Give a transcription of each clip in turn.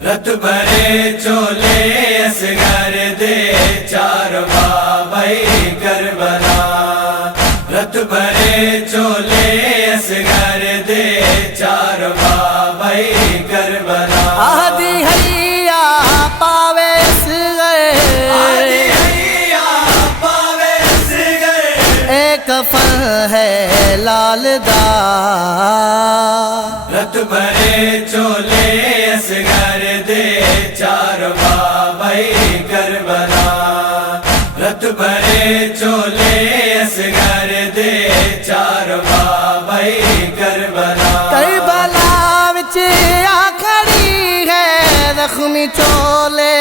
رت بھرے چولے اصغر دے چار بابائی کربلا، رت بھرے چولے اصغر دے چار بابائی کربلا، آدھی حیا پاوے اصغر، آدھی حیا پاوے اصغر، ایک کفن ہے لال دا، رت بھرے چولے اصغر دے چار بابائی کربلا، رت بھرے چولے اصغر دے چار بابائی کربلا، کربلا وچ آ کھڑی ہے زخمی چولے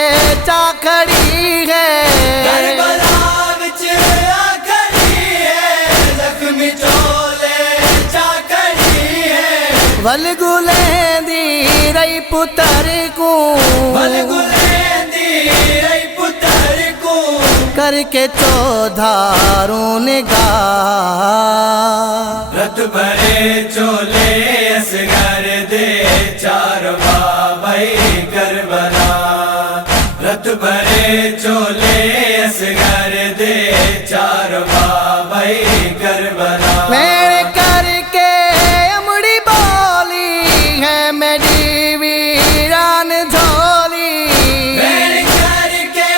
چا کھڑی ہے، کربلا وچ آ کھڑی ہے زخمی چولے چا کھڑی ہے، ول گلیں دی رئی پتر کو، ول گلیں دی رئی پتر کو، کر کے چودھاروں نگاہ، رت بھرے چولے اصغر دے چار بابائی کربلا، رت بھرے چولے اصغر دے چار بابائی کربلا، میرے کر کے امڑی بولی ہے میری ویران جھولی، میرے کر کے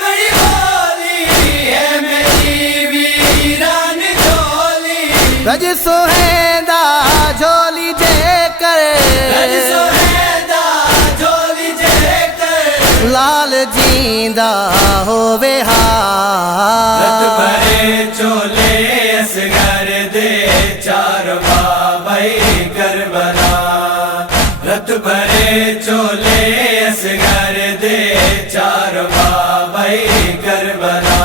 بڑی بولی ہے میری ویران جھولی، رج سہیندہ جھولی جے کر، رج سہیندہ جھولی جے کر، لال جیندہ ہووے رت ہاں، بھرے چولے اصغر دے چار بابائی کربلا، رت بھرے چولے اصغر دے چار بابائی کربلا،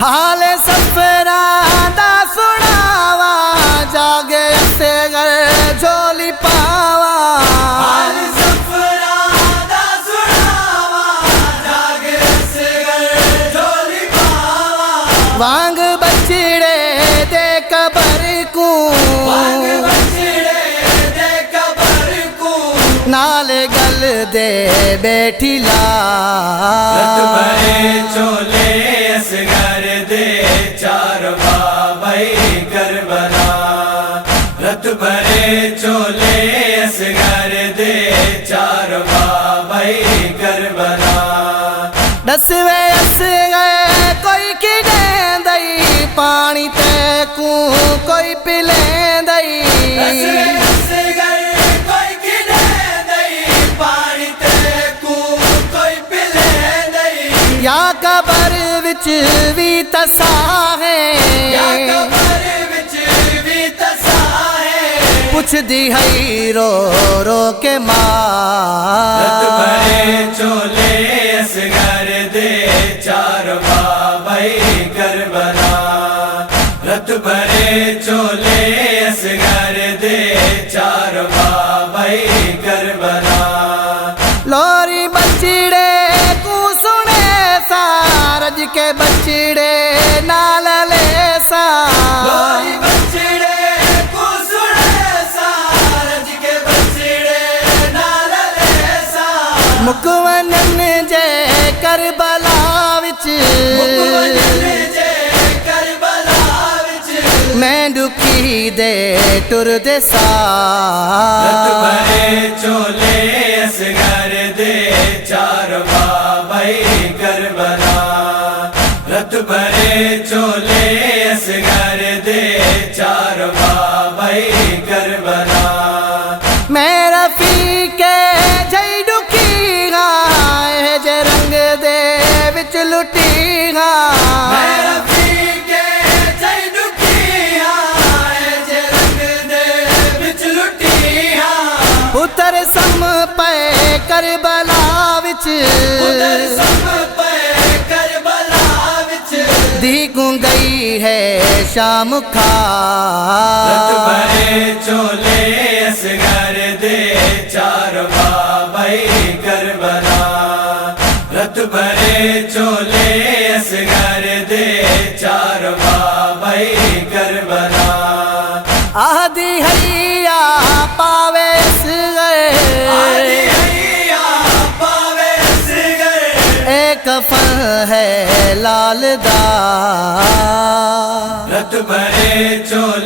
حال سفران دا سناوا جاگے اصغر جھولی پاوا، حال زفران دا سناوا جاگ اصغر جھولی پاوا، وانگ بچڑے دے قبر کو، وانگ بچڑے دے قبر کو، نال گل دے بیٹھی لا، رت بھرے چولے اصغر دے چار بابائی کربلا، رت بھرے چولے اصغر دے چار بابائی کربلا، دسوے اصغر کوئی کھڑیں دئی پانی تے کو کوئی پلیں دئی، اصغر کوئی کھڑے دئی پانی تے کو کوئی پلے دئی، یا قبر وچ وی تسا یا ہے، قبر وچ بھی تسا ہے، پوچھ دی ہے رو رو کے رت ماں، بھرے چولے اصغر دے چار بابائی کربلا، رت بھرے چولے اصغر دے چار بابائی کربلا، لوری بچڑے کو سنے سارج کے بچڑے نال لے سا، لوری بچڑے کو سنے سارج کے بچڑے نال لے سا، مکونن جے کربلا وچ، مکمل جے کربلا وچ، میں دکھی دے ٹر دے سا، رت بھرے چولے اصغر دے چار بابائی کربلا، رت بھرے چولے اصغر دے چار بابائی کربلا، میں رفیق جئی دکھی گا جے رنگ دے وچ لٹی گا، میرا پیکے جئی دکھی آئے جے رنگ دے وچ لٹی ہاں، پتر سم پے کربلا وچ، ادھر سب پہ کربلا وچ، دی گئی ہے شام کھا، رت بھرے چولے اصغر دے چار بابائی کربلا، رت بھرے چولے اصغر دے چار بابائی کربلا، آدھی حیا پاوے اصغر، آدھی حیا کفن ہے لال دا رت بھرے چور